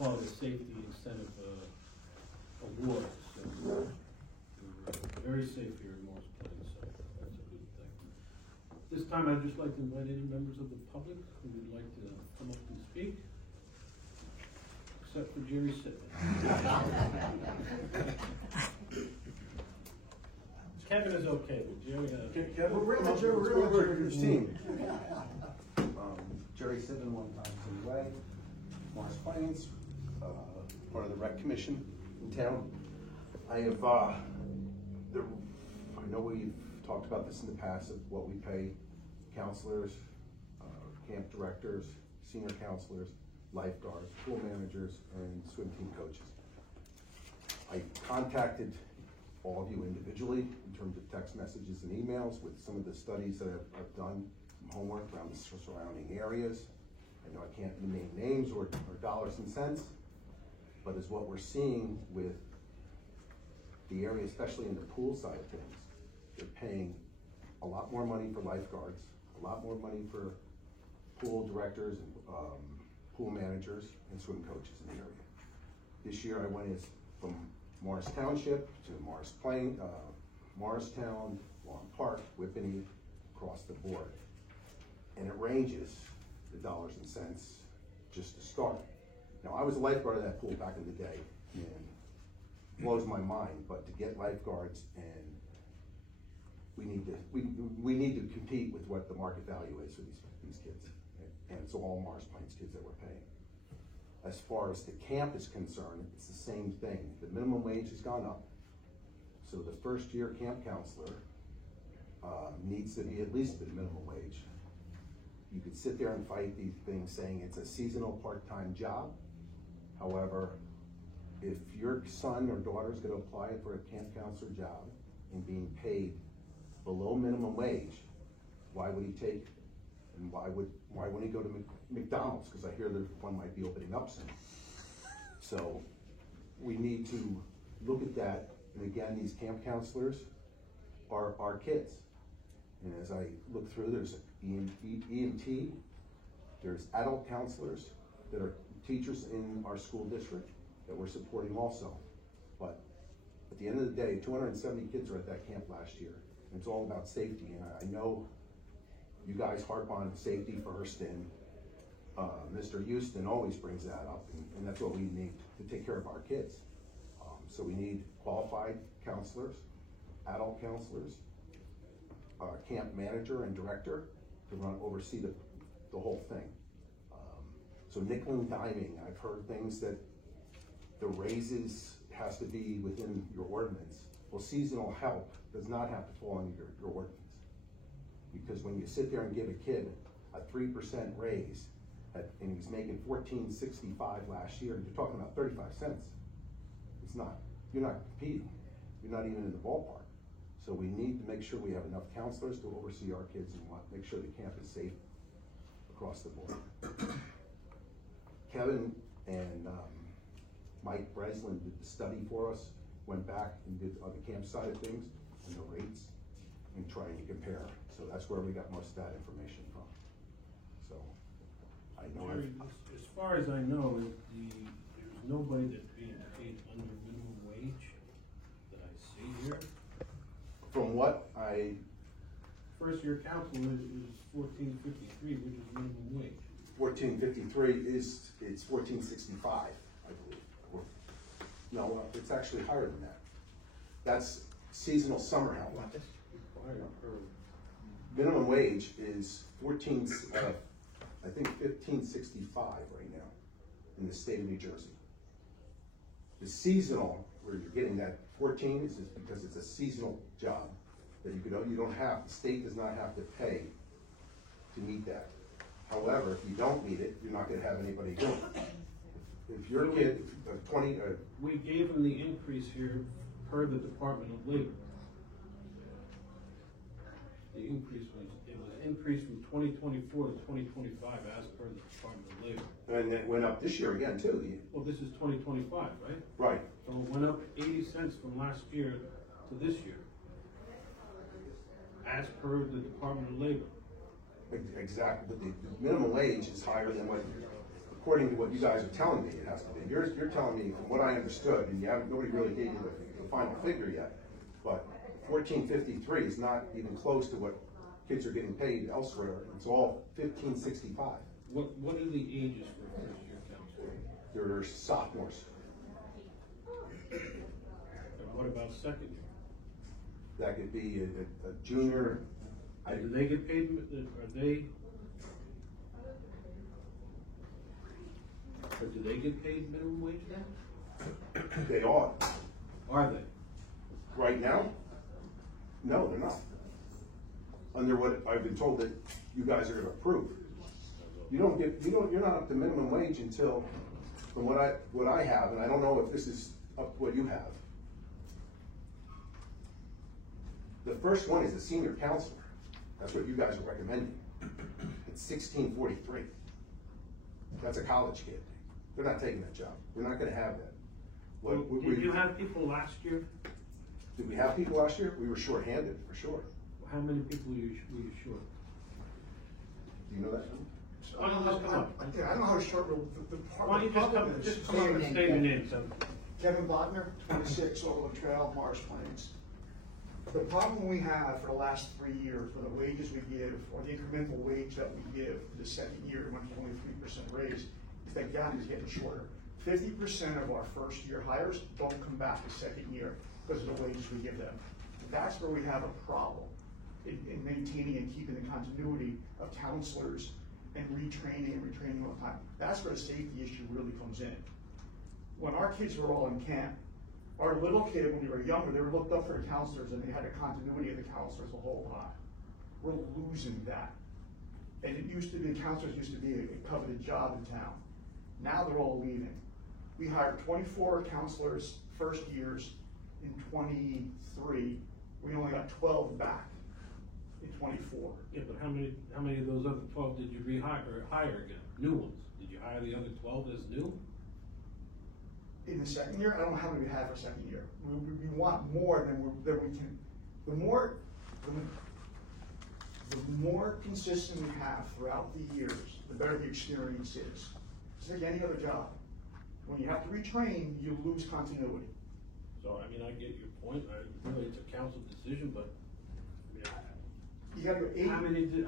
call it a safety incentive award. So we're very safe here in Morris Plains, so that's a good thing. This time I'd just like to invite any members of the public who would like to come up and speak, except for Jerry Sitman. Kevin is okay, but Jerry... Kevin, we're not Jerry's team. Jerry Sitman, 1 time city way, Morris Plains, part of the rec commission in town. I have, I know we've talked about this in the past of what we pay counselors, camp directors, senior counselors, lifeguards, pool managers, and swim team coaches. I contacted all of you individually in terms of text messages and emails with some of the studies that I've done, some homework around the surrounding areas. I know I can't name names or dollars and cents, but as what we're seeing with the area, especially in the pool side of things, they're paying a lot more money for lifeguards, a lot more money for pool directors and pool managers and swim coaches in the area. This year I went from Morris Township to Morris Plain, Morristown, Long Park, Whippany, across the board. And it ranges the dollars and cents just to start. Now I was a lifeguard of that pool back in the day, and it blows my mind, but to get lifeguards, and we need to compete with what the market value is for these kids. And it's all Morris Plains kids that we're paying. As far as the camp is concerned, it's the same thing. The minimum wage has gone up. So the first year camp counselor needs to be at least the minimum wage. You could sit there and fight these things saying it's a seasonal part-time job. However, if your son or daughter is going to apply for a camp counselor job and being paid below minimum wage, why would he take, and why wouldn't he go to McDonald's? Because I hear that one might be opening up soon. So we need to look at that. And again, these camp counselors are our kids. And as I look through, there's EMT, there's adult counselors that are teachers in our school district that we're supporting also. But at the end of the day, 270 kids were at that camp last year. And it's all about safety. And I know you guys harp on safety first, and Mr. Houston always brings that up, and that's what we need to take care of our kids. So we need qualified counselors, adult counselors, camp manager and director to oversee the whole thing. So nickel and diming, I've heard things that the raises has to be within your ordinance. Well, seasonal help does not have to fall under your ordinance. Because when you sit there and give a kid a 3% raise, and he's making $14.65 last year, you're talking about 35 cents. It's not, you're not competing. You're not even in the ballpark. So we need to make sure we have enough counselors to oversee our kids and make sure the camp is safe across the board. Kevin and Mike Breslin did the study for us, went back and did on the camp side of things and the rates and trying to compare. So that's where we got most of that information from. So I know as far as I know, there's nobody that's being paid under minimum wage that I see here. From what I... First year council is $14.53, which is minimum wage. $14.53 it's $14.65, I believe. No, it's actually higher than that. That's seasonal summer help. Minimum wage is I think $15.65 right now in the state of New Jersey. The seasonal, where you're getting that 14 is just because it's a seasonal job that you don't have, the state does not have to pay to meet that. However, if you don't meet it, you're not going to have anybody doing it. If your kid, we gave them the increase here per the Department of Labor. The increase was increased from 2024 to 2025 as per the Department of Labor. And it went up this year again too. Well, this is 2025, right? Right. So it went up 80 cents from last year to this year, as per the Department of Labor. Exactly, but the minimum wage is higher than what according to what you guys are telling me, it has to be. You're telling me, from what I understood, and nobody really gave you the final figure yet, but $14.53 is not even close to what kids are getting paid elsewhere. It's all $15.65. What are the ages for first year counselor? They're sophomores. And what about second year? That could be a junior. Do they get paid, do they get paid minimum wage now? They are. Are they? Right now? No, they're not. Under what I've been told that you guys are gonna approve. You're not up to minimum wage until, from what I have, and I don't know if this is up to what you have. The first one is the senior counselor. That's what you guys are recommending. It's $16.43. That's a college kid. They're not taking that job. We're not gonna have that. Did you have people last year? Did we have people last year? We were shorthanded, for sure. How many people were you short? Do you know that? Why don't you just come up? I don't know how to short the Why don't you just come up and state your name, so. Kevin Botner, 26 Overland Trail, Marsh Plains. The problem we have for the last 3 years, with the wages we give, or the incremental wage that we give for the second year, when it's only 3% raise, is that gap is getting shorter. 50% of our first year hires don't come back the second year because of the wages we give them. That's where we have a problem in maintaining and keeping the continuity of counselors and retraining all the time. That's where the safety issue really comes in. When our kids were all in camp, our little kid, when they were younger, they were looked up for the counselors and they had a continuity of the counselors the whole time. We're losing that. And it used to be, counselors used to be a coveted job in town. Now they're all leaving. We hired 24 counselors first years in 23. We only got 12 back in 24. Yeah, but how many of those other 12 did you hire again? New ones? Did you hire the other 12 as new? In the second year, I don't know how many we have for second year. We want more than we can. The more consistent we have throughout the years, the better the experience is. It's like any other job. When you have to retrain, you lose continuity. So, I mean, I get your point. Really, it's a council decision, but You gotta go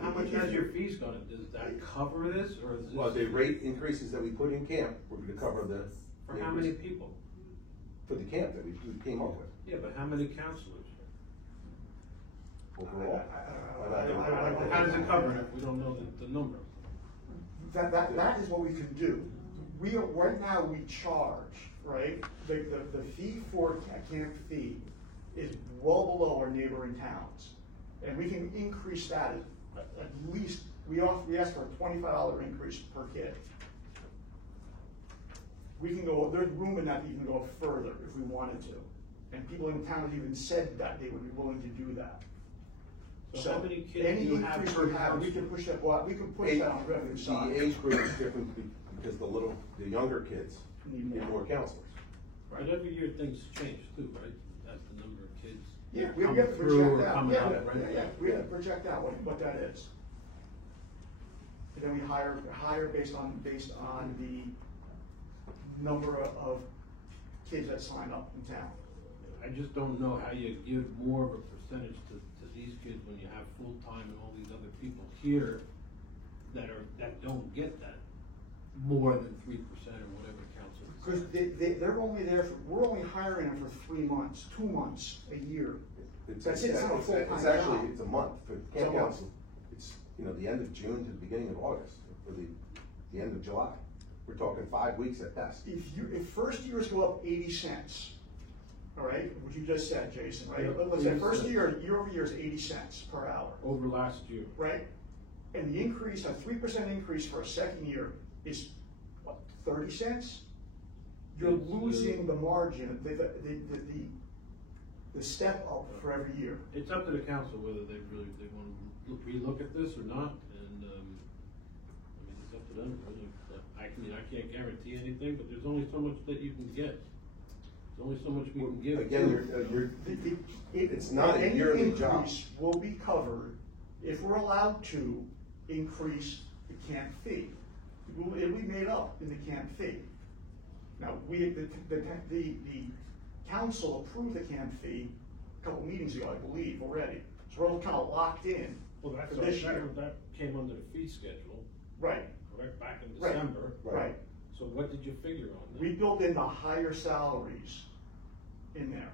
how much has your fees gone? Does that cover this, or is this? Well, the rate increases that we put in camp, we're gonna cover the. For how many people? For the camp that we came up with. Yeah, but how many counselors? Overall. How does it cover it if we don't know the number? That is what we can do. Right now we charge, right? The fee for camp fee is well below our neighboring towns. And we can increase that at least, we ask for a $25 increase per kid. We can go, there's room in that to even go further if we wanted to. And people in town have even said that they would be willing to do that. So how many kids any do you have increase per we have, we can push that, we can push that on the revenue side. The age group is different because the younger kids need more counselors. But every year things change too, right? That's the number of kids. Yeah, we have to through or project out, coming out, right? we have to project out what that is. And then we hire based on the number of kids that sign up in town. I just don't know how you give more of a percentage to these kids when you have full-time and all these other people here that don't get that more than 3% or whatever council. Because they're only there we're only hiring them for 3 months, 2 months, a year. That's it. It's not a full-time job. It's actually, it's a month for camp council. It's, the end of June to the beginning of August, or the end of July. We're talking 5 weeks at best. If first years go up 80 cents, all right, what you just said, Jason, right? Let's say first year over year is 80 cents per hour. Over last year. Right? And the increase, a 3% increase for a second year is what, 30 cents? You're losing the margin, the step up for every year. It's up to the council whether they want to relook at this or not, and I mean, it's up to them. I can't guarantee anything, but there's only so much that you can get. There's only so much we can give. Again, it's not a yearly job. Any increase will be covered if we're allowed to increase the camp fee. it'll be made up in the camp fee. Now, the council approved the camp fee a couple meetings ago, I believe, already. So we're all kind of locked in Well, that's, for this year. that came under the fee schedule, Right, correct, back in Right. December. right. So what did you figure on that? We built in the higher salaries in there.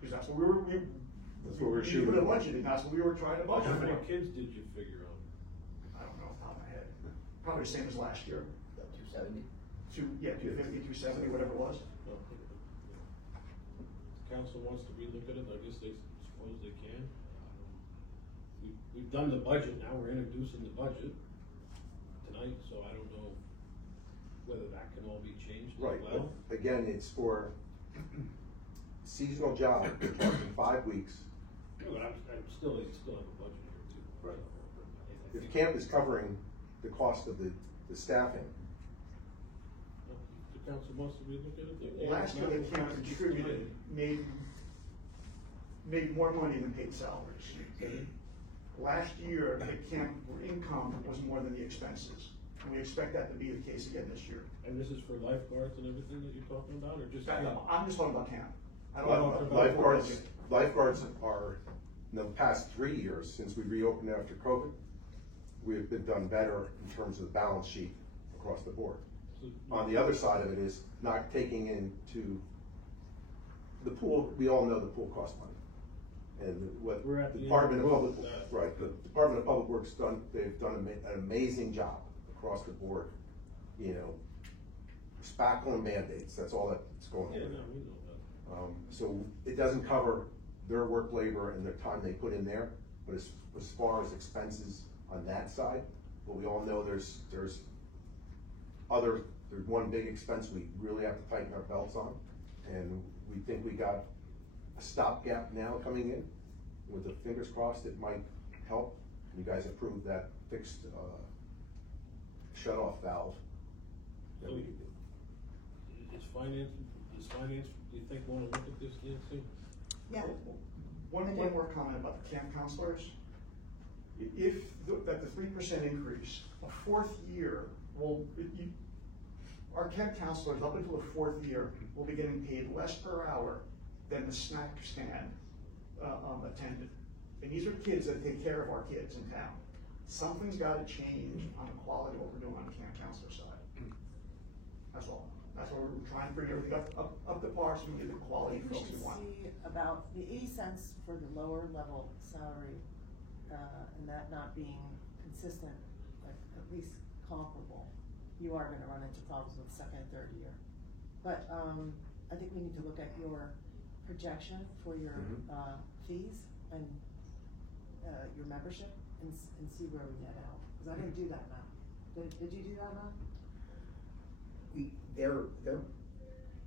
Because that's what we were shooting. We put a budget in, that's what we were trying to budget How many for. kids did you figure on? I don't know off the top of my head. Probably the same as last year. 270. 250, 270, whatever it was. Well, if the council wants to relook at it, I guess they suppose they can. We've done the budget, now we're introducing the budget tonight, so I don't know whether that can all be changed as Right, well. but again, it's for seasonal job, we're talking 5 weeks. Yeah, but I'm still, you still have a budget here too. Right. If camp is covering the cost of the staffing, Well, if the council wants to relook at it. they can. Last year, the camp contributed, made more money than paid salaries. Last year, the camp income was more than the expenses. And we expect that to be the case again this year. And this is for lifeguards and everything that you're talking about, or just camp? I'm just talking about camp. I don't know about lifeguards are, in the past 3 years, since we reopened after COVID, we have been done better in terms of the balance sheet across the board. On the other side of it is not taking into the pool, we all know the pool costs money. And what We're at the the Department of end of Public, that. right, the Department of Public Works they've done an amazing job across the board, you know, spackling mandates, that's all that's going on. Yeah, no, we know that. So it doesn't cover their work labor and their time they put in there, but as far as expenses on that side, but we all know there's one big expense we really have to tighten our belts on, and we think we got a stopgap now coming in, with the fingers crossed it might help. You guys approved that fixed, shut-off valve that we could do. Is finance, do you think wanna look at this, Nancy? Yeah. One more comment about the camp counselors. If, that the 3% increase, a fourth year, our camp counselors, up until the fourth year, will be getting paid less per hour than the snack stand attendant. And these are kids that take care of our kids in town. Something's gotta change on the quality of what we're doing on the camp counselor side. That's all. That's what we're trying to bring everything up to par so we get the I quality think we folks should we want. see about the 80 cents for the lower level salary, and that not being consistent, like at least comparable. You are gonna run into problems with second and third year. But, I think we need to look at your projection for your, fees and, your membership and see where we net out. Cause I didn't do that math. Did you do that math?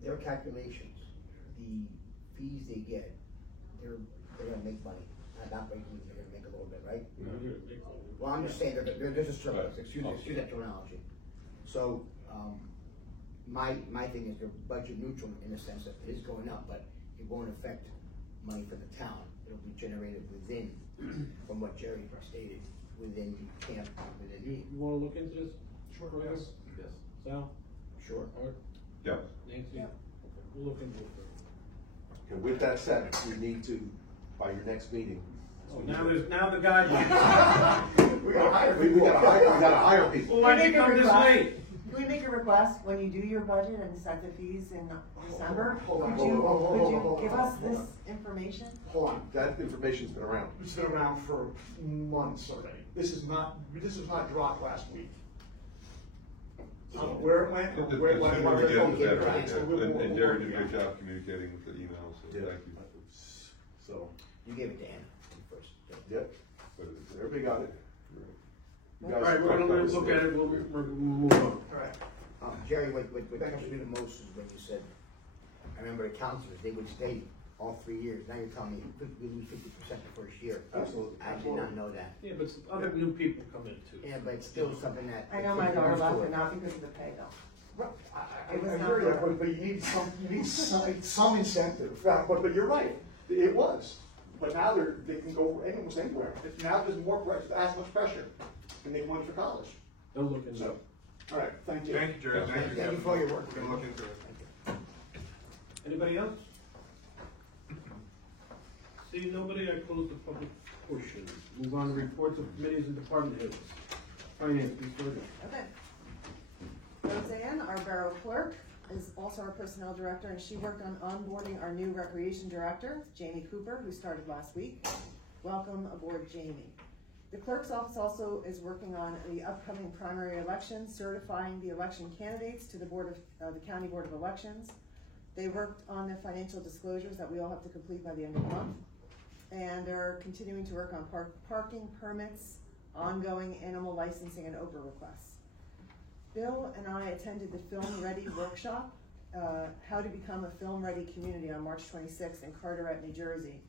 Their calculations, the fees they get, they're gonna make money. Not making, they're gonna make a little bit, right? Well, I'm just saying that there's a surplus, excuse that terminology. So, my thing is they're budget neutral in the sense that it is going up, but it won't affect money for the town. It'll be generated within, from what Jerry stated, within camp, within You wanna look into this? Sure, Chris? yes. Yes. Sal? Sure. Art? Yeah. Nancy? Yeah. Okay, we'll look into it further. Okay, with that said, you need to, by your next meeting. Oh, now the guidelines. We gotta hire We people. gotta hire people. Well, why'd you come this late? Can we make a request when you do your budget and set the fees in December? Hold on, Could you, hold on, could hold you on, give hold on, us hold this on. information? Hold on. That information's been around. It's been around for months already. This is not dropped last week. Where it went, The where it went. sooner we get it, the better. Right, so we'll- And we'll Derek work did a it good out. job communicating with the emails, so Yeah. thank you. So, You gave it to Ann first. yep, everybody got it. You guys- Alright, we're gonna look at it, we'll move on. All right. Jerry, what touched me the most is when you said, I remember the counselors, they would stay all 3 years. Now you're telling me we lose 50% the first year. Absolutely. I did not know that. Yeah, but other new people come in too. Yeah, but it's still something that. I know my daughter left, but not because of the pay though. I It was not hear you, fair. but you need some incentive. But you're right, it was. But now they can go almost anywhere. Now there's more pressure, as much pressure, and they went for college. They'll look into So, it. All right, thank you. Thank you, Jared. Thank you. Thank you for all your work. We can look into it. Anybody else? Seeing nobody, I close the public portion. Move on to reports of committees and department heads. Finance, Ms. Berger. Okay. Roseanne, our borough clerk, is also our personnel director, and she worked on onboarding our new recreation director, Jamie Cooper, who started last week. Welcome aboard, Jamie. The clerk's office also is working on the upcoming primary election, certifying the election candidates to the the County Board of Elections. They worked on the financial disclosures that we all have to complete by the end of the month, and they're continuing to work on parking permits, ongoing animal licensing, and Oprah requests. Bill and I attended the Film Ready workshop, How to Become a Film Ready Community, on March 26th in Carteret, New Jersey,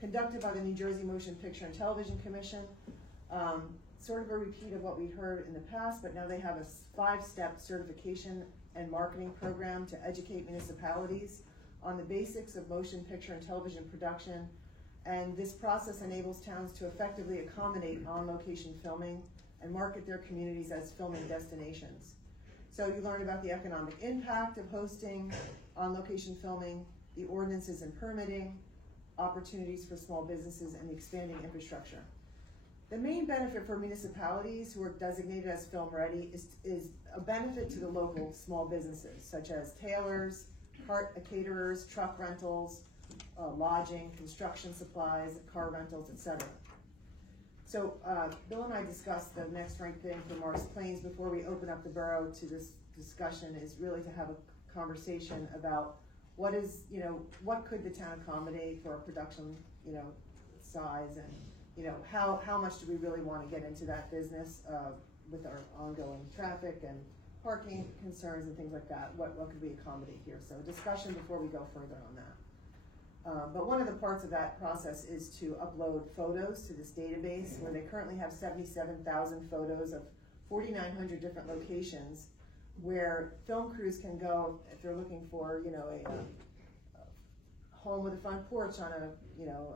conducted by the New Jersey Motion Picture and Television Commission. Sort of a repeat of what we heard in the past, but now they have a 5-step certification and marketing program to educate municipalities on the basics of motion picture and television production. And this process enables towns to effectively accommodate on-location filming and market their communities as filming destinations. So you learn about the economic impact of hosting on-location filming, the ordinances and permitting, opportunities for small businesses, and the expanding infrastructure. The main benefit for municipalities who are designated as film ready is a benefit to the local small businesses, such as tailors, caterers, truck rentals, lodging, construction supplies, car rentals, etc. So Bill and I discussed the next right thing for Morris Plains before we open up the borough to this discussion is really to have a conversation about what could the town accommodate for a production, size, and how much do we really want to get into that business with our ongoing traffic and parking concerns and things like that. What could we accommodate here? So discussion before we go further on that. But one of the parts of that process is to upload photos to this database where they currently have 77,000 photos of 4,900 different locations where film crews can go if they're looking for, a home with a front porch on a,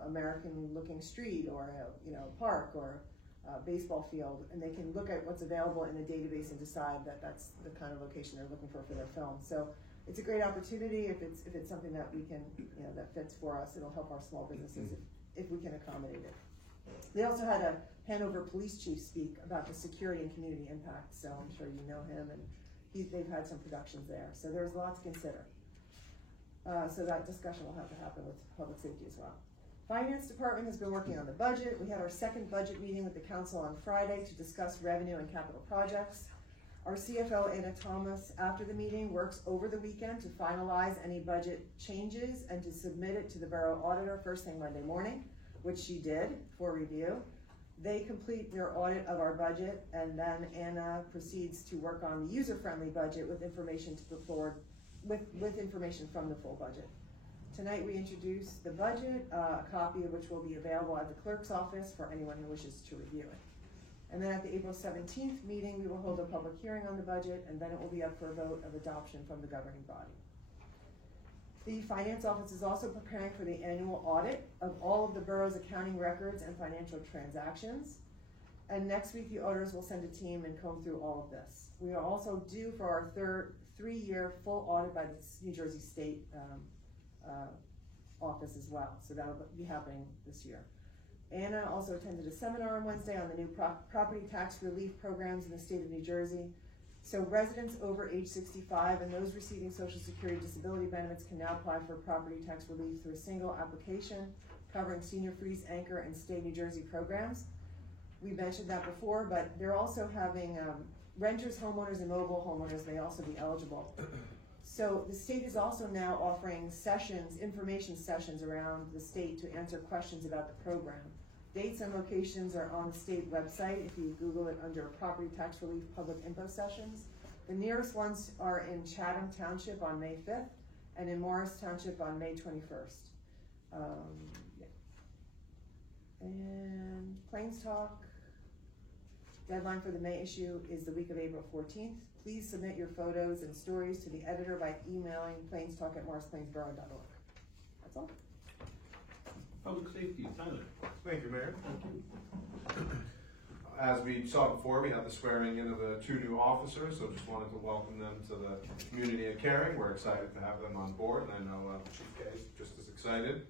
American looking street, or a park, or a baseball field, and they can look at what's available in the database and decide that that's the kind of location they're looking for their film. So it's a great opportunity if it's something that we can, that fits for us. It'll help our small businesses if we can accommodate it. They also had a Hanover police chief speak about the security and community impact, so I'm sure you know him, and they've had some productions there. So there's a lot to consider. So that discussion will have to happen with public safety as well. Finance department has been working on the budget. We had our second budget meeting with the council on Friday to discuss revenue and capital projects. Our CFO, Anna Thomas, after the meeting, works over the weekend to finalize any budget changes and to submit it to the borough auditor first thing Monday morning, which she did for review. They complete their audit of our budget, and then Anna proceeds to work on the user-friendly budget with information to put forward, with information from the full budget. Tonight we introduce the budget, a copy of which will be available at the clerk's office for anyone who wishes to review it. And then at the April 17th meeting, we will hold a public hearing on the budget, and then it will be up for a vote of adoption from the governing body. The finance office is also preparing for the annual audit of all of the borough's accounting records and financial transactions. And next week, the auditors will send a team and comb through all of this. We are also due for our third 3-year full audit by the New Jersey State office as well. So that'll be happening this year. Anna also attended a seminar on Wednesday on the new property tax relief programs in the state of New Jersey. So residents over age 65 and those receiving Social Security disability benefits can now apply for property tax relief through a single application covering Senior Freeze, Anchor, and Stay New Jersey programs. We mentioned that before, but they're also having renters, homeowners, and mobile homeowners may also be eligible. So the state is also now offering sessions, information sessions around the state to answer questions about the program. Dates and locations are on the state website if you Google it under Property Tax Relief Public Info Sessions. The nearest ones are in Chatham Township on May 5th and in Morris Township on May 21st. And Plains Talk, deadline for the May issue is the week of April 14th. Please submit your photos and stories to the editor by emailing plainstalk@morrisplainsborough.org. That's all. Public safety, Tyler. Thank you, Mayor. as we saw before, we had the swearing in of the 2 new officers, so just wanted to welcome them to the community of Caring. We're excited to have them on board, and I know Chief K is just as excited.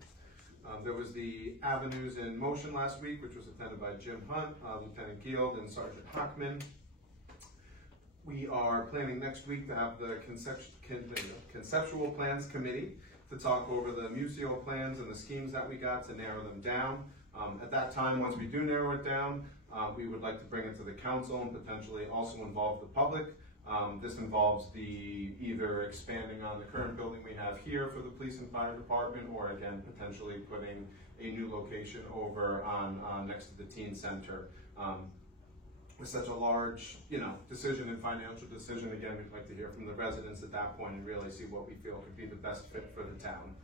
There was the Avenues in Motion last week, which was attended by Jim Hunt, Lieutenant Guild, and Sergeant Hockman. We are planning next week to have the Conceptual Plans Committee to talk over the MUSEO plans and the schemes that we got to narrow them down. At that time, once we do narrow it down, we would like to bring it to the council and potentially also involve the public. This involves either expanding on the current building we have here for the police and fire department, or again, potentially putting a new location over on next to the teen center. With such a large, decision and financial decision, again, we'd like to hear from the residents at that point and really see what we feel could be the best fit for the town.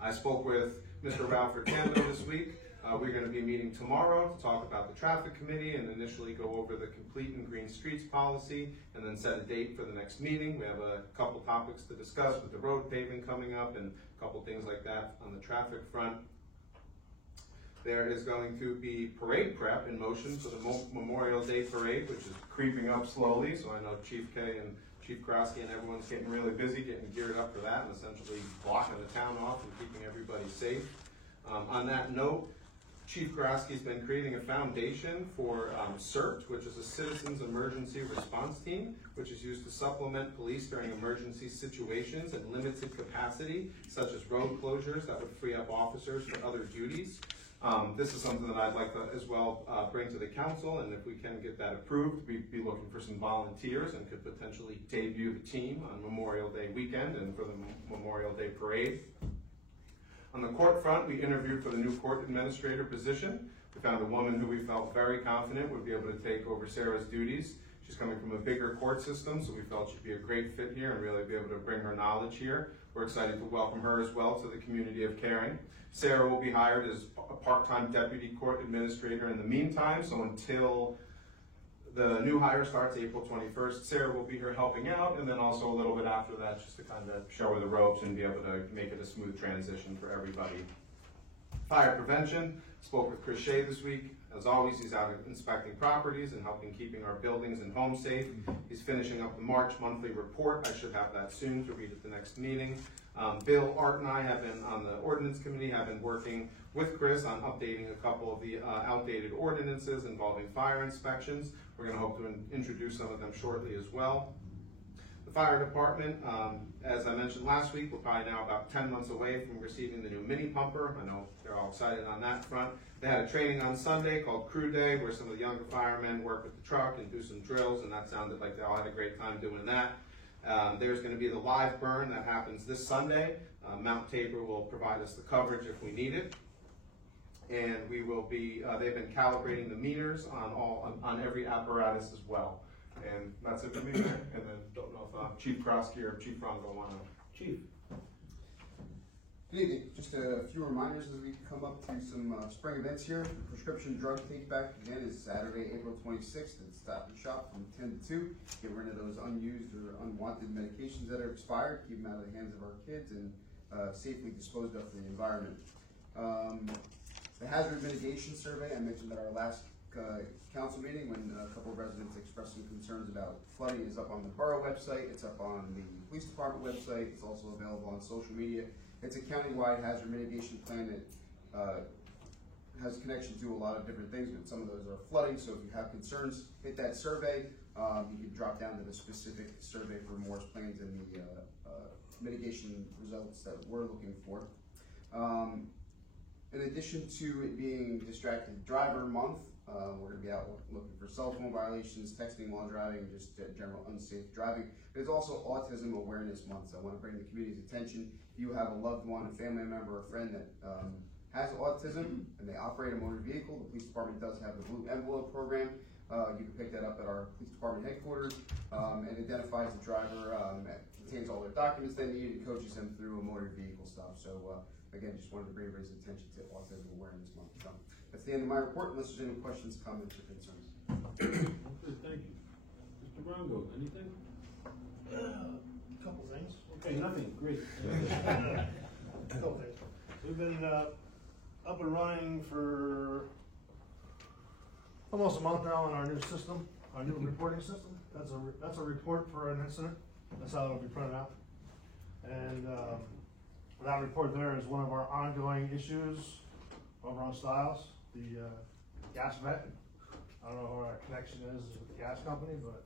I spoke with Mr. Ralph Ricando this week. We're going to be meeting tomorrow to talk about the traffic committee and initially go over the complete and green streets policy and then set a date for the next meeting. We have a couple topics to discuss with the road paving coming up and a couple things like that on the traffic front. There is going to be parade prep in motion for the Memorial Day parade, which is creeping up slowly. So I know Chief K and Chief Krosky and everyone's getting really busy, getting geared up for that and essentially blocking the town off and keeping everybody safe. On that note, Chief Krosky's been creating a foundation for CERT, which is a Citizens Emergency Response Team, which is used to supplement police during emergency situations in limited capacity, such as road closures that would free up officers for other duties. This is something that I'd like to as well bring to the council, and if we can get that approved, we'd be looking for some volunteers and could potentially debut the team on Memorial Day weekend and for the Memorial Day parade. On the court front, we interviewed for the new court administrator position. We found a woman who we felt very confident would be able to take over Sarah's duties. She's coming from a bigger court system, so we felt she'd be a great fit here and really be able to bring her knowledge here. We're excited to welcome her as well to the community of Caring. Sarah will be hired as a part-time deputy court administrator in the meantime, so until the new hire starts April 21st, Sarah will be here helping out, and then also a little bit after that just to kind of show her the ropes and be able to make it a smooth transition for everybody. Fire prevention, spoke with Chris Shea this week. As always, he's out inspecting properties and helping keeping our buildings and homes safe. He's finishing up the March monthly report. I should have that soon to read at the next meeting. Bill, Art, and I have been on the ordinance committee, have been working with Chris on updating a couple of the outdated ordinances involving fire inspections. We're going to hope to introduce some of them shortly as well. The fire department, as I mentioned last week, we're probably now about 10 months away from receiving the new mini pumper. I know they're all excited on that front. They had a training on Sunday called Crew Day, where some of the younger firemen work with the truck and do some drills, and that sounded like they all had a great time doing that. There's going to be the live burn that happens this Sunday. Mount Tabor will provide us the coverage if we need it. And we will be, they've been calibrating the meters on every apparatus as well. And that's it for me, Mayor. And then don't know if Chief Krosky or Chief Rongo want to. Chief. Good evening. Just a few reminders as we come up to some spring events here. The prescription drug take back again is Saturday, April 26th at Stop and Shop from 10 to 2. Get rid of those unused or unwanted medications that are expired, keep them out of the hands of our kids, and safely disposed of in the environment. The hazard mitigation survey, I mentioned at our last council meeting when a couple of residents expressed some concerns about flooding, is up on the borough website, it's up on the police department website, it's also available on social media. It's a countywide hazard mitigation plan that has connection to a lot of different things, but some of those are flooding, so if you have concerns, hit that survey. You can drop down to the specific survey for Morris Plains and the mitigation results that we're looking for. In addition to it being Distracted Driver Month, we're going to be out looking for cell phone violations, texting while driving, and just general unsafe driving. But it's also Autism Awareness Month, so I want to bring the community's attention. If you have a loved one, a family member, or friend that has autism and they operate a motor vehicle, the police department does have the Blue Envelope program. You can pick that up at our police department headquarters. It identifies the driver, contains all their documents they need, and coaches them through a motor vehicle stop. So again, just wanted to bring everybody's attention to Autism Awareness Month. So that's the end of my report, unless there's any questions, comments, or concerns. Okay, thank you. Mr. Rongo, anything? Couple things. Okay, nothing, great. Couple things. We've been up and running for almost a month now on our new system, our new reporting system. That's a report for an incident. That's how it'll be printed out. And that report there is one of our ongoing issues over on Stiles, the gas vent. I don't know what our connection is with the gas company, but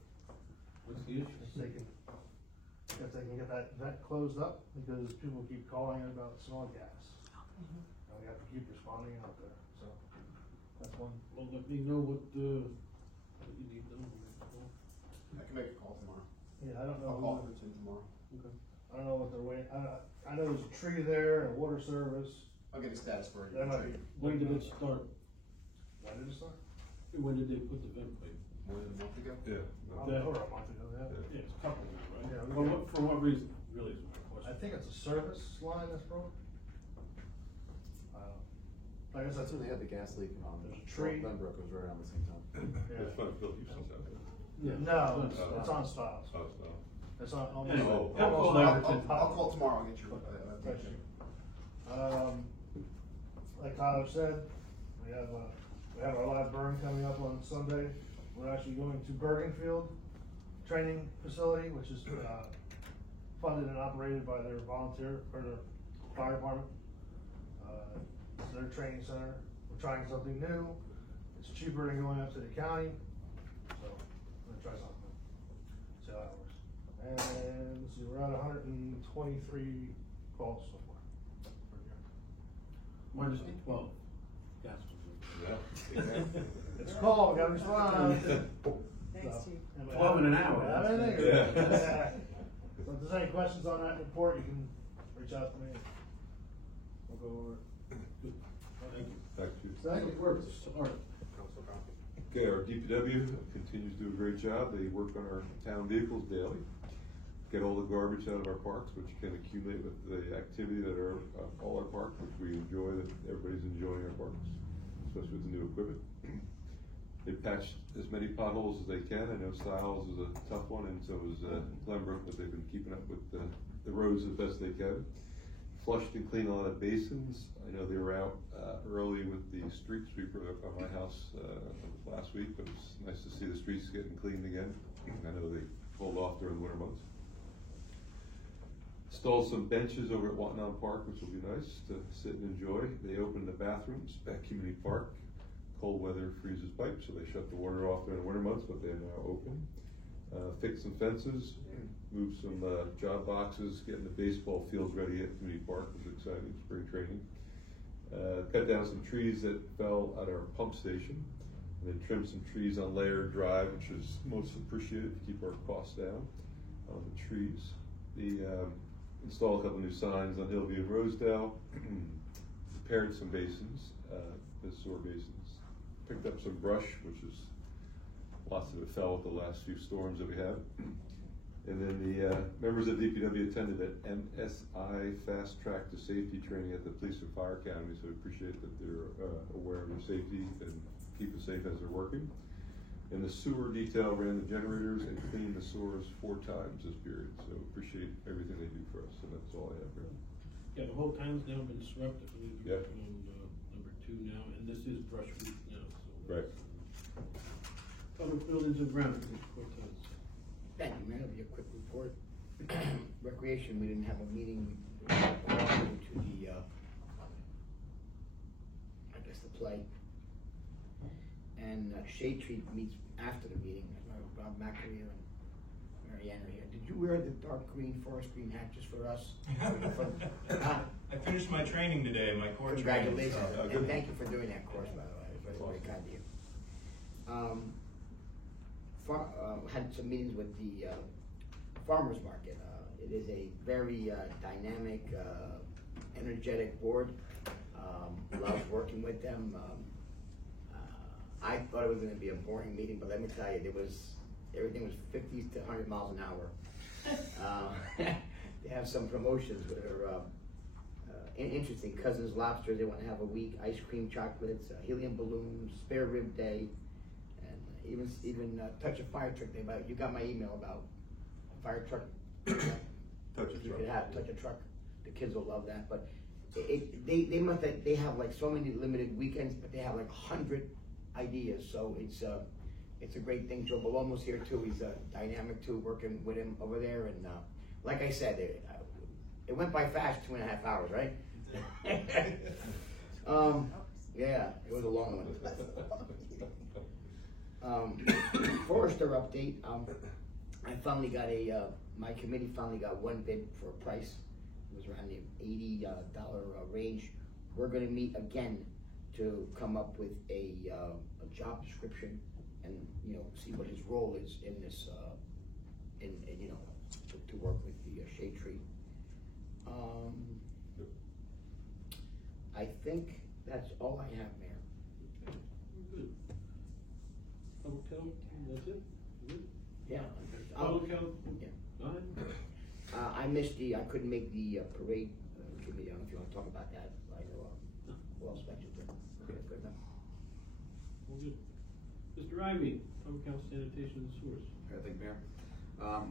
What's the issue? if they can get that vent closed up, because people keep calling in about smelling gas. And we have to keep responding out there, so that's one. Well, let me know what you need done. I can make a call tomorrow. Yeah, I don't know. I'll call for 10 tomorrow. Okay. I don't know what they're waiting, I know there's a tree there and a water service. I'll get a status for you. That might be. When did it start? When did it start? When did they put the vent pipe? More than a month ago? Over a month ago, yeah. Yeah, it's a couple of them, right? Yeah, we For got- what, for what reason, really is my I question. think it's a service line that's broke. Like I said, That's when they had the gas leak on. There's a tree. Pembroke was right around the same time. yeah. It's fun, Phil Houston's out there. Yeah. No, That's- it's on Stiles. Oh, so. It's on, Anyway, almost. I'll call almost Everton. I'll call tomorrow, I'll get your, Thank you. Like Tyler said, we have our live burn coming up on Sunday. We're actually going to Bergenfield Training Facility, which is funded and operated by their volunteer, or their fire department. It's their training center. We're trying something new. It's cheaper than going up to the county, so we're gonna try something. See how that works. And let's see, we're at 123 calls so far. for the year. Minus the 12. Gas was Yeah. It's a call, we gotta respond. Thanks, Chief. 12 in an hour. Have anything? Yeah. So if there's any questions on that report, you can reach out to me. We'll go over it. Good. Thank you. Back to you. Thank you. All right. Okay, our DPW continues to do a great job. They work on our town vehicles daily. Get all the garbage out of our parks, which can accumulate with the activity that are all our parks, which we enjoy, that everybody's enjoying our parks, especially with the new equipment. They patched as many potholes as they can. I know Stiles is a tough one, and so is Glenbrook, but they've been keeping up with the roads as best they can. Flushed and cleaned a lot of basins. I know they were out early with the street sweeper up on my house last week, but it was nice to see the streets getting cleaned again. I know they pulled off during the winter months. Installed some benches over at Wattenau Park, which will be nice to sit and enjoy. They opened the bathrooms at Community Park. Cold weather freezes pipes, so they shut the water off during the winter months, but they're now open. Fixed some fences, moved some job boxes, getting the baseball fields ready at Community Park was exciting, spring training. Cut down some trees that fell at our pump station, and then trimmed some trees on Laird Drive, which is most appreciated to keep our costs down on the trees. Installed a couple new signs on Hillview and Rosedale, repaired some basins, the sewer basins. Picked up some brush, which is, lots of it fell with the last few storms that we had. And then the members of DPW attended at MSI Fast Track to Safety training at the Police and Fire Academy, so we appreciate that they're aware of their safety and keep it safe as they're working. And the sewer detail ran the generators and cleaned the sewers 4 times this period, so appreciate everything they do for us, and that's all I have for now. Yeah, the whole town's now been swept, I believe Yeah. you're on number 2 now, and this is brush week now, so. Right. Public buildings and grounds, Mr. Cortez. Thank you, Mayor. That'll be a quick report. Recreation, we didn't have a meeting according to the, I guess, the play. And Shade Tree meets after the meeting. Bob McAree and Mary Ann are here. Did you wear the dark green, forest green hat just for us? I finished my training today, my core training. Congratulations, so- and thank you for doing that course, by the way. It was very, very kind of you. Had some meetings with the farmers market. It is a very dynamic, energetic board. Love working with them. I thought it was going to be a boring meeting, but let me tell you, everything was 50 to 100 miles an hour. They have some promotions that are interesting. Cousins Lobster, they want to have a week. Ice cream chocolates, helium balloons, spare rib day, and even Touch a Fire Truck. You got my email about a fire truck. Touch a You truck. could have Touch a Truck. The kids will love that. But they have like so many limited weekends, but they have like 100 ideas, so it's a great thing. Joe Bellomo's here too, he's dynamic too, working with him over there, and like I said, it went by fast, 2.5 hours, right? Yeah, it was a long one. Forester update, I finally got my committee finally got one bid for a price. It was around the $80 range. We're gonna meet again to come up with a job description and, you know, see what his role is in this, in you know, to work with the shade tree. I think that's all I have, Mayor. Good. Public health, that's it? Good? Yeah. Public health? Yeah. Fine. I missed I couldn't make the parade committee. I don't know if you want to talk about that. I know, who else mentioned it? Okay, good enough. Well, good. Mr. Ivy, public health, sanitation, and sewers. Thank you, Mayor.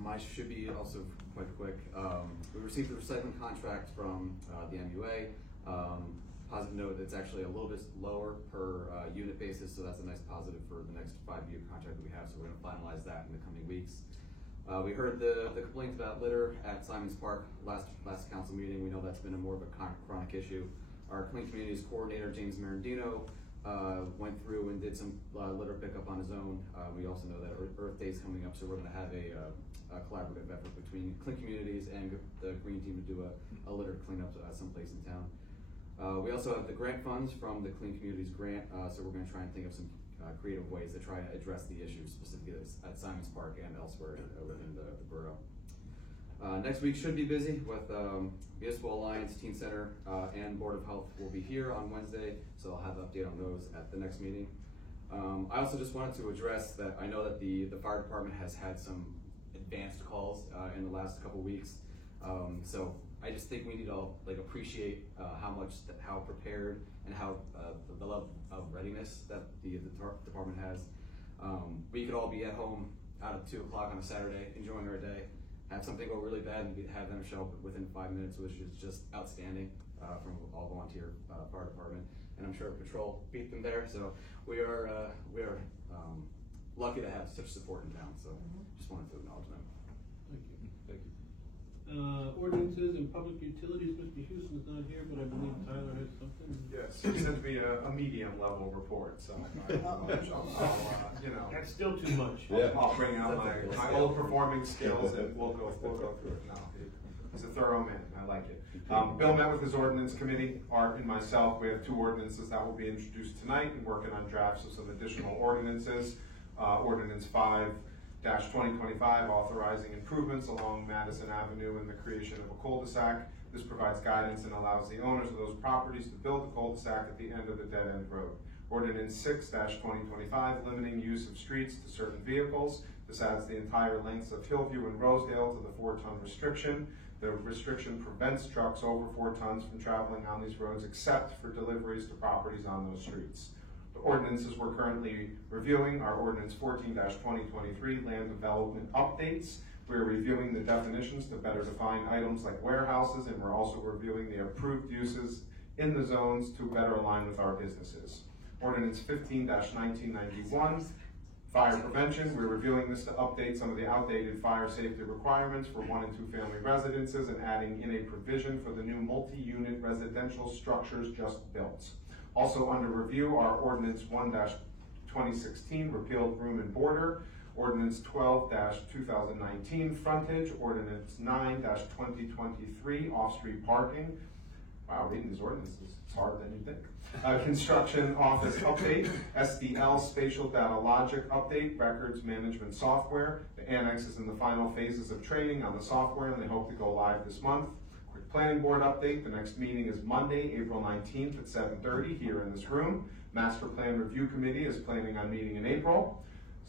Mine should be also quite quick. We received the recycling contract from the MUA. Positive note, it's actually a little bit lower per unit basis, so that's a nice positive for the next 5-year contract that we have, so we're gonna finalize that in the coming weeks. We heard the complaints about litter at Simons Park last council meeting. We know that's been more of a chronic issue. Our Clean Communities coordinator, James Marandino, went through and did some litter pickup on his own. We also know that Earth Day is coming up, so we're gonna have a collaborative effort between Clean Communities and the Green Team to do a litter cleanup someplace in town. We also have the grant funds from the Clean Communities grant, so we're gonna try and think of some creative ways to try to address the issues specifically at Simons Park and elsewhere within the borough. Next week should be busy with Municipal Alliance, Teen Center, and Board of Health will be here on Wednesday, so I'll have an update on those at the next meeting. I also just wanted to address that I know that the fire department has had some advanced calls in the last couple weeks, so I just think we need to appreciate how prepared and how the level of readiness that the department has. We could all be at home out of 2 o'clock on a Saturday, enjoying our day, have something go really bad and have them show up within 5 minutes, which is just outstanding from all volunteer fire department. And I'm sure Patrol beat them there, so we are lucky to have such support in town. So just wanted to acknowledge that. Thank you. Thank you. Ordinances and public utilities, Mr. Houston's not here, but I believe Tyler has something. Yes, he sent me a medium level report, so I'll you know. That's still too much. I'll bring out my old performing skills and we'll go through it. No, he's a thorough man, I like it. Bill met with his ordinance committee, Art and myself. We have 2 ordinances that will be introduced tonight and working on drafts of some additional ordinances. Ordinance 5-2025, authorizing improvements along Madison Avenue and the creation of a cul-de-sac. This provides guidance and allows the owners of those properties to build the cul-de-sac at the end of the dead-end road. Ordinance 6-2025, limiting use of streets to certain vehicles. This adds the entire lengths of Hillview and Rosedale to the 4-ton restriction. The restriction prevents trucks over 4 tons from traveling on these roads except for deliveries to properties on those streets. The ordinances we're currently reviewing are Ordinance 14-2023, land development updates. We're reviewing the definitions to better define items like warehouses, and we're also reviewing the approved uses in the zones to better align with our businesses. Ordinance 15-1991, fire prevention. We're reviewing this to update some of the outdated fire safety requirements for 1- and 2-family residences and adding in a provision for the new multi-unit residential structures just built. Also under review are Ordinance 1-2016, repealed room and border, Ordinance 12-2019, frontage, Ordinance 9-2023, off-street parking. Wow, reading these ordinances, it's harder than you think. Construction office update, SDL spatial data logic update, records management software. The annex is in the final phases of training on the software and they hope to go live this month. Quick planning board update, the next meeting is Monday, April 19th at 7:30 here in this room. Master plan review committee is planning on meeting in April.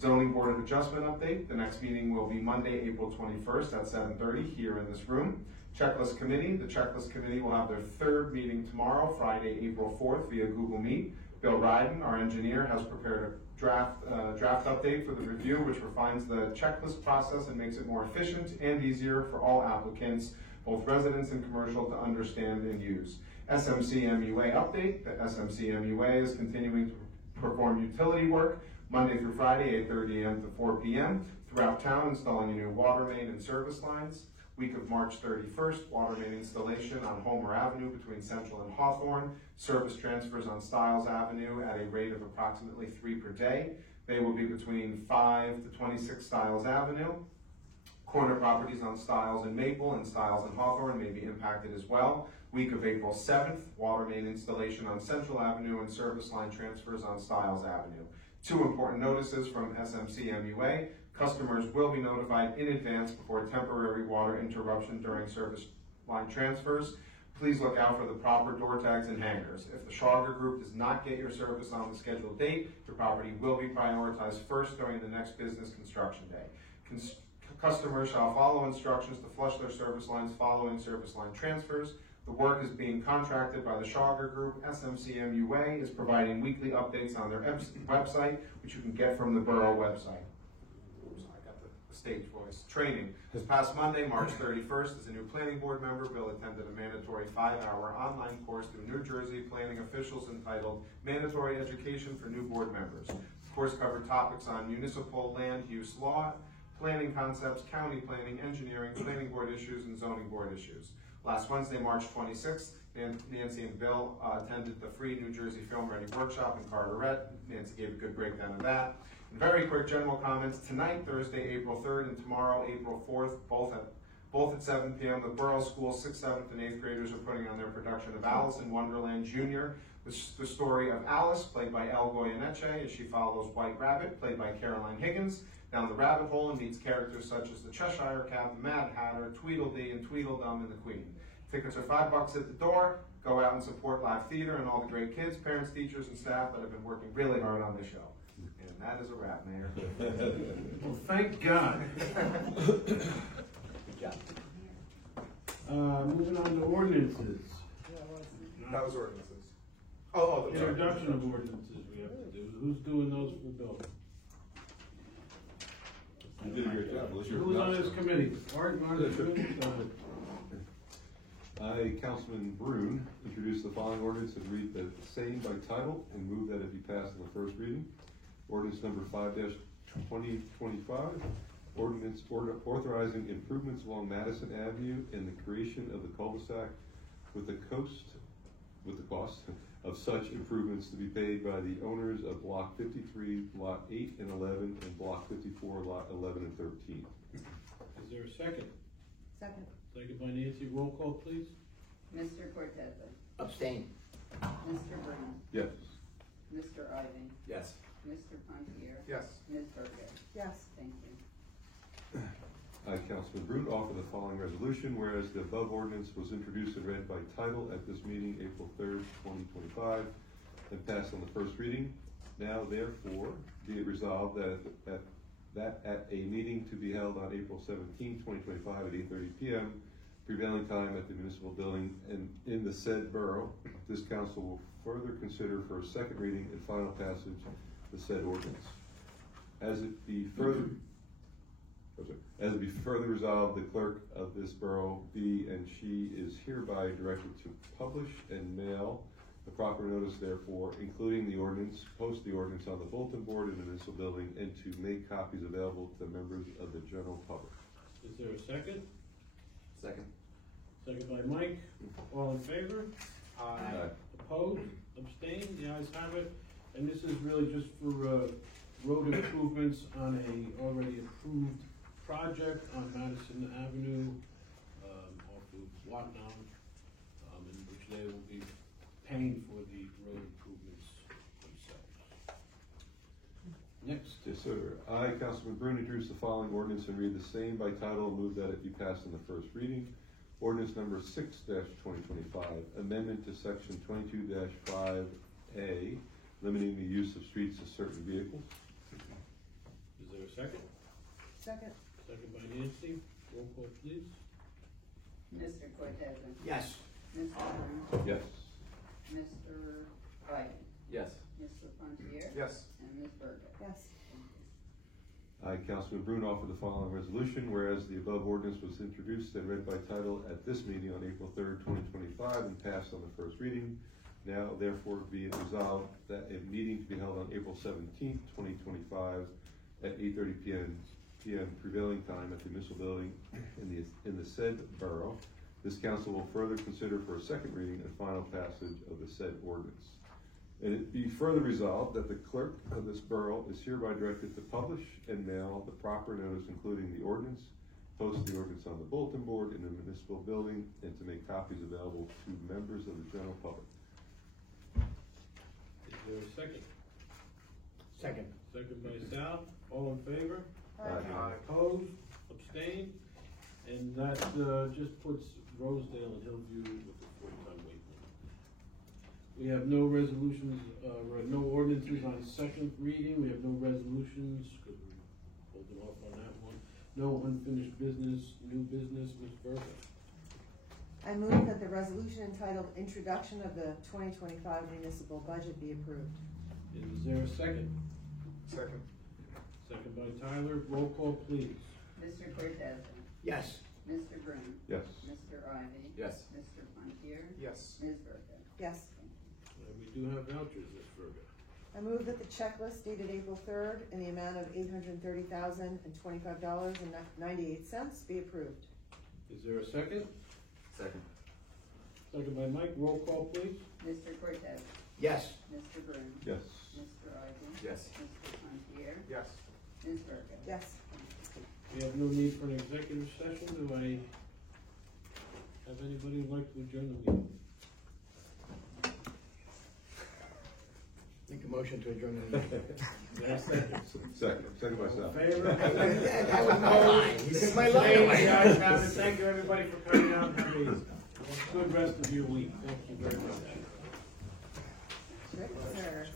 Zoning board of adjustment update, the next meeting will be Monday, April 21st at 7:30 here in this room. Checklist committee, the checklist committee will have their 3rd meeting tomorrow, Friday, April 4th via Google Meet. Bill Ryden, our engineer, has prepared a draft update for the review, which refines the checklist process and makes it more efficient and easier for all applicants, both residents and commercial, to understand and use. SMC MUA update, the SMC MUA is continuing perform utility work Monday through Friday, 8:30 a.m. to 4 p.m. throughout town, installing a new water main and service lines. Week of March 31st, water main installation on Homer Avenue between Central and Hawthorne. Service transfers on Stiles Avenue at a rate of approximately 3 per day. They will be between 5 to 26 Stiles Avenue. Corner properties on Stiles and Maple and Stiles and Hawthorne may be impacted as well. Week of April 7th, water main installation on Central Avenue and service line transfers on Stiles Avenue. 2 important notices from SMC MUA. Customers will be notified in advance before temporary water interruption during service line transfers. Please look out for the proper door tags and hangers. If the Schlager Group does not get your service on the scheduled date, your property will be prioritized first during the next business construction day. Customers shall follow instructions to flush their service lines following service line transfers. The work is being contracted by the Schlager Group. SMC MUA is providing weekly updates on their website, which you can get from the borough website. Stage voice. Training. This past Monday, March 31st, as a new planning board member, Bill attended a mandatory 5-hour online course through New Jersey planning officials entitled Mandatory Education for New Board Members. The course covered topics on municipal land use law, planning concepts, county planning, engineering, planning board issues, and zoning board issues. Last Wednesday, March 26th, Nancy and Bill attended the free New Jersey Film Ready workshop in Carteret. Nancy gave a good breakdown of that. Very quick general comments. Tonight, Thursday, April 3rd, and tomorrow, April 4th, both at 7 p.m., the Borough School 6th, 7th, and 8th graders are putting on their production of Alice in Wonderland Jr., the story of Alice, played by El Goyeneche, as she follows White Rabbit, played by Caroline Higgins, down the rabbit hole and meets characters such as the Cheshire Cat, the Mad Hatter, Tweedledee, and Tweedledum, and the Queen. Tickets are $5 at the door. Go out and support live theater and all the great kids, parents, teachers, and staff that have been working really hard on this show. And that is a wrap, Mayor. Well, thank God. Good job. Moving on to ordinances. That was ordinances. Oh, the Introduction of ordinances we have to do. Who's doing those for Bill? You did a great job. Unless you're Who's on this committee? Art, I, Councilman Brune, introduce the following ordinance and read the same by title and move that it be passed on the first reading. Ordinance number 5-2025, ordinance authorizing improvements along Madison Avenue and the creation of the cul-de-sac with the cost of such improvements to be paid by the owners of Block 53, Lot 8 and 11, and Block 54, Lot 11 and 13. Is there a second? Second. Second by Nancy. Roll call, please. Mr. Cortez. Abstain. Mr. Brown. Yes. Mr. Ivy. Yes. Mr. Pontier. Yes. Ms. Burkett. Yes. Thank you. I, Councilman Brune, offer the following resolution, whereas the above ordinance was introduced and read by title at this meeting, April 3rd, 2025, and passed on the first reading. Now, therefore, be it resolved that at a meeting to be held on April 17, 2025 at 8:30 p.m., prevailing time at the municipal building and in the said borough, this council will further consider for a second reading and final passage the said ordinance. As it be further resolved, the clerk of this borough be and she is hereby directed to publish and mail the proper notice therefore, including the ordinance, post the ordinance on the bulletin board in the municipal building, and to make copies available to the members of the general public. Is there a second? Second. Second by Mike. All in favor? Aye. Opposed? Abstained? The ayes have it. And this is really just for road improvements on a already approved project on Madison Avenue, off of Watnam, in which they will be paying for the road improvements themselves. Next. Yes, sir. I, Councilman Brune, introduce the following ordinance and read the same by title and move that it be passed on the first reading. Ordinance number 6-2025, amendment to section 22-5A, limiting the use of streets to certain vehicles. Is there a second? Second. Second by Nancy. Roll call, please. Mr. Cortez. Yes. Mr. Brown. Yes. Mr. Ivy. Yes. Mr. Pontier. Yes. And Ms. Burkett. Yes. I, Councilman Brune, offer the following resolution, whereas the above ordinance was introduced and read by title at this meeting on April 3rd, 2025, and passed on the first reading. Now therefore be it resolved that a meeting to be held on April 17th, 2025 at 8:30 p.m. prevailing time at the municipal building in the said borough. This council will further consider for a second reading and final passage of the said ordinance. And it be further resolved that the clerk of this borough is hereby directed to publish and mail the proper notice including the ordinance, post the ordinance on the bulletin board in the municipal building, and to make copies available to members of the general public. Is there a second? Second. Second by Sal, all in favor? Aye. Opposed, abstained, and that, just puts Rosedale and Hillview with the 45 weight limit. We have no resolutions, no ordinances on second reading, we have no resolutions, because we're holding off on that one. No unfinished business, new business, Ms. Berger. I move that the resolution entitled Introduction of the 2025 Municipal Budget be approved. Is there a second? Second. Second by Tyler, roll call please. Mr. Cortez. Yes. Mr. Broom. Yes. Mr. Ivy. Yes. Mr. Fontier. Yes. Ms. Berger. Yes. We do have vouchers, Ms. Berger. I move that the checklist dated April 3rd in the amount of $830,025.98 be approved. Is there a second? Second. Second by Mike, roll call please. Mr. Cortez. Yes. Mr. Broom. Yes. Mr. Ivy. Yes. Mr. Fontier. Yes. Ms. Berger. Yes. We have no need for an executive session. Do I have anybody who'd like to adjourn the meeting? Make a motion to adjourn the meeting. Is there a second? Second by Sal. Favor? That was my line. He took my line away. The ayes have it. Thank you everybody for coming out. Have a good rest of your week. Thank you very much. Sure.